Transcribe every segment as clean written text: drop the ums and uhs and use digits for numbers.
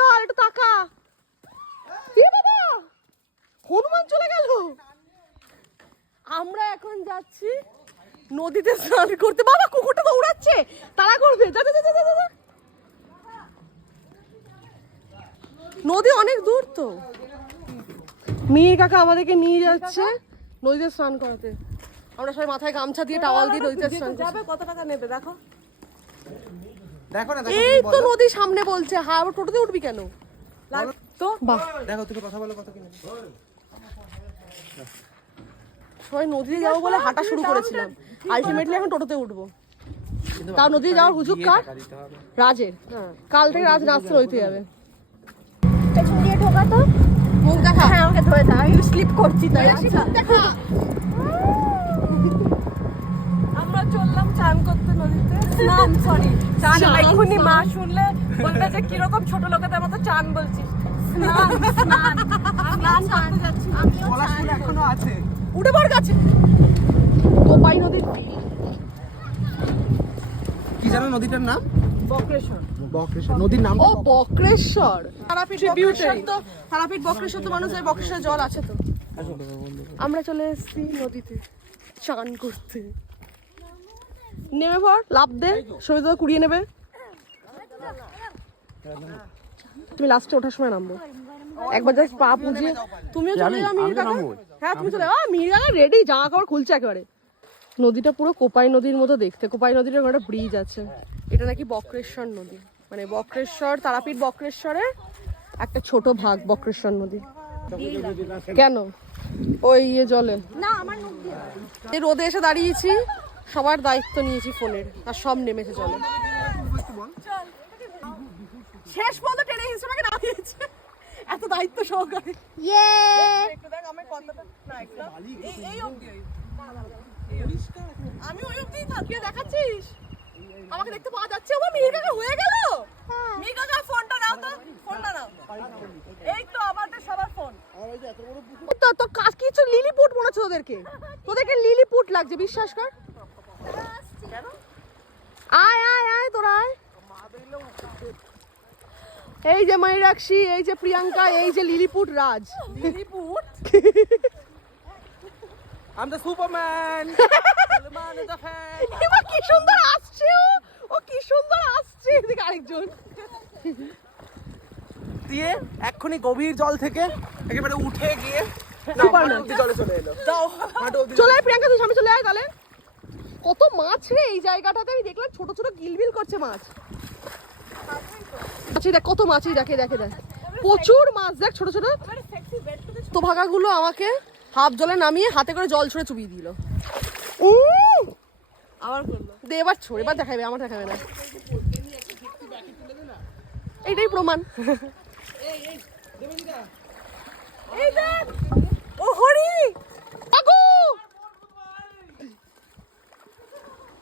দল একটু তাকা। এ বাবা, হনুমান চলে গেল। আমরা এখন যাচ্ছি নদীতে স্নান করতে। বাবা কুকুরটা দৌড়াচ্ছে, তাড়া করবে। যা যা যা যা যা। নদী অনেক দূর তো। মীর কাকা আমাদেরকে নিয়ে যাচ্ছে নদীতে স্নান করাতে। আমরা সবাই মাথায় গামছা দিয়ে টাওয়াল দিয়ে নদীতে স্নান করতে। কত টাকা নেবে দেখো? দেখো না, এই তো নদী সামনে বলছে। হ্যাঁ, আবার টোটোতে উঠবি কেন? তো বাহ, দেখো তুমি কথা বলো, কত কিনে সবাই নদীতে যাবো বলে হাঁটা শুরু করেছিলাম, আলটিমেটলি এখন টোটোতে উঠবো। তাও নদীতে যাওয়ার হুজুক কার? রাজের। কাল থেকে রাজ নাচতে নদীতে যাবে। পেছন দিয়ে ঢোকা তো। মুখ দেখা। হ্যাঁ আমাকে ধরে দাও, আমি স্লিপ করছি তাই। মুখ দেখা। আমরা চললাম চান করতে নদীতে। স্নান, সরি চান। এক্ষুনি মা শুনলে বলবে যে কিরকম ছোট লোকেদের মতো চান বলছিস। স্নান স্নান, স্নান করতে যাচ্ছি। আমিও পলাশপুর এখনো আছে। উঠে পড় গাছে। কোপাই নদীর কি জানো নদীটার নাম? বক্রেশ্বর। বক্রেশ্বর। নদীর নাম ও বক্রেশ্বর। তারাপীঠ বক্রেশ্বর তো, তারাপীঠ বক্রেশ্বর তো মানুষ এই বক্রেশ্বর জল আছে তো। আমরা চলে এসেছি নদীতে চান করতে। নেমে পড়, লাফ দে, সবিতা কুড়িয়ে নেবে। তুমি লাস্টে ওঠার সময় নামবো। একবার জাস্ট পা পুজিয়ে তুমিও চলে যাও মীর কাকা। হ্যাঁ তুমি চলে যাও। মীর কাকা রেডি, জামা কাপড় খুলছে একেবারে। নদীটা পুরো কোপাই নদীর মতো দেখতে। কোপাই নদীর একটা ব্রিজ আছে। এটা নাকি বক্রেশ্বর নদী, মানে বক্রেশ্বর, তারাপীঠ বক্রেশ্বরের একটা ছোট ভাগ বক্রেশ্বর নদী। কেন ওই জলে না আমার মুখ দিয়ে। এই রোদে এসে দাঁড়িয়েছি, সবার দায়িত্ব নিয়েছি ফোনের, আর সব নেমেছে জলে। শেষ পর্যন্ত টেনে হিসেবে আমাকে নামিয়েছে এত দায়িত্ব সহকারে। ইয়ে একটু দেখ আমার কতটা না একটা এই অবধি। আমি ওই অবধি থাকিয়ে দেখাচ্ছিস, আমাকে দেখতে পাওয়া যাচ্ছে। ও মীর কাকা হয়ে গেল। মীর কাকা ফোনটা নাও তো, ফোনটা নাও। এই তো আমাদের সবার ফোন। তো তোর কাজ কিছু লিলিপুট মনে হচ্ছে তোদেরকে, তোদেরকে লিলিপুট লাগছে, বিশ্বাস কর। আয় আয় আয় তোরা আয়। এই যে ময়ূরাক্ষী, এই যে প্রিয়াঙ্কা, এই যে lilliput Raj. Lilliput I am the Superman. Salman is the fan. এবার কি সুন্দর আসছে ও কি সুন্দর আসছে। এদিকে আরেকজন দিয়ে এক্ষুনি গভীর জল থেকে একেবারে উঠে গিয়ে সুপারম্যান জলে চলে এলো। যাও হাঁটো অবধি। চলে আয় প্রিয়াঙ্কা, তুই সামনে চলে আয়। তাহলে কত মাছ রে এই জায়গাটাতে, আমি দেখলাম ছোট ছোট গিলবিল করছে মাছ। আচ্ছা দেখ কত মাছই, দেখে দেখে দেখ প্রচুর মাছ, দেখ ছোট ছোট। তো ভাগাগুলো আমাকে হাফ জলে নামিয়ে হাতে করে জল ছড়ে চুবিয়ে দিল। আবার করলো দে, এবার ছোড়, এবার দেখাবে, আমার দেখাবে না। এইটাই প্রমাণ। এই দেখ, ও হরি আগো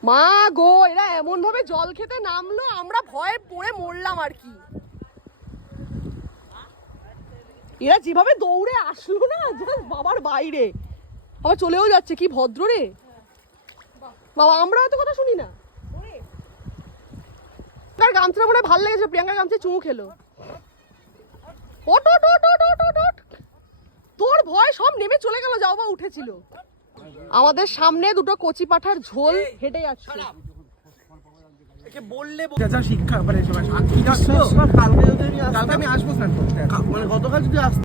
মা গো, এরা এমন ভাবে জল খেতে নামলো, আমরা ভয়ে পড়ে মরলাম আর কি। এরা যেভাবে দৌড়ে আসলো না, বাবার বাইরে, আবার চলেও যাচ্ছে। কি ভদ্র রে বাবা, আমরা হয়তো কথা শুনি না। তার গামছাটা মনে হয় ভালো লেগেছে, প্রিয়াঙ্কার গামছা চুমু খেলো। ওট ওট ওট ওট ওট ওট ওট। তোর ভয় সব নেমে চলে গেল, যাও বা উঠেছিল। আমাদের সামনে দুটো কচি পাঠার ঝোল হেঁটে যাচ্ছে। একে বললে যা শিক্ষা মানে কালকে আমি আসবো স্নান করতে, মানে গতকাল যদি